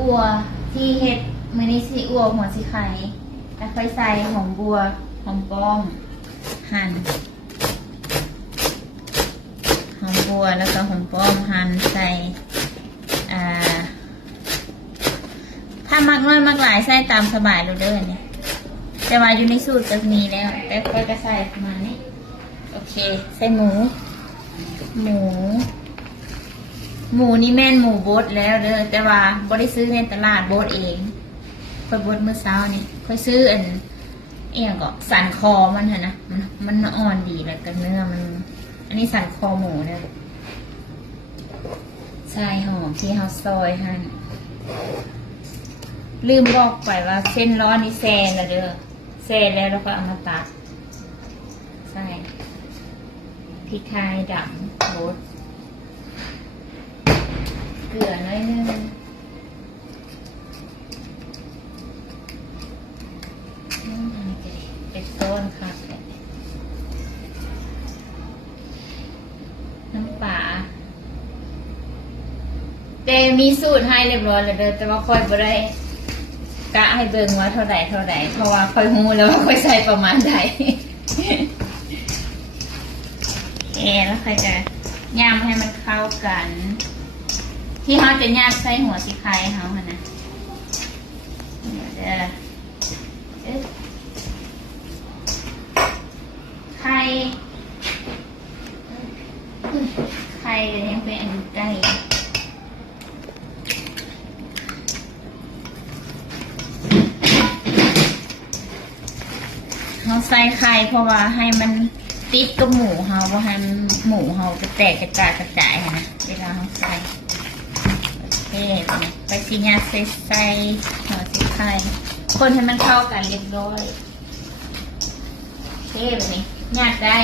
อัวที่เห็ดมือนี้สิอัวหัวสิไข่แล้วค่อยใส่หอมบัวหอมป้อมหั่นหอมบัวแล้วก็หอมป้อมหั่นใส่ถ้ามักน้อยมักหลายใส่ตามสบายเราเด้อเนี่ยแต่ว่าอยู่ในสูตรจะมีแล้วแต่ค่อยก็ใส่ประมาณนี้โอเคใส่หมูนี่แม่นหมูบดแล้วเด้อแต่ว่าบ่ได้ซื้อในตลาดบดเองค่อยบดเมื่อเช้านี่ค่อยซื้อก็สันคอมันเหรอนะมันอ่อนดีแล้วก็เนื้อมันอันนี้สันคอหมูเด้อใส่หอมที่เฮาซอยหั่นลืมบอกไปว่าเส้นร้อนนี่แซ่แล้วเด้อแซ่แล้วก็เอามาตัดใส่พริกไทยดำบดเกลือน้อยนึงเป็นต้นค่ะน้ำปลาแต่มีสูตรให้เรียบร้อยเลยเด้อแต่ว่าค่อยบ่ได้กะให้เบิ่งว่าเท่าไหร่เพราะว่าค่อยรู้แล้วว่าค่อยใส่ประมาณใดแล้วค่อยจะย่ำให้มันเข้ากันที่เขาจะย่างใส่หัวสิไข่เขาค่ะนะเดี๋ยวไข่ยังเป็นอันใกล้เขาใส่ไข่เพราะว่าให้มันติดกับหมูเขาว่าให้หมูเขาจะแตกกระจายค่ะนะเวลาเขาใส่ไปชิญาใส่หัวสิไข่คนให้มันเข้ากันเรียบร้อยแบบนี้ญาติได้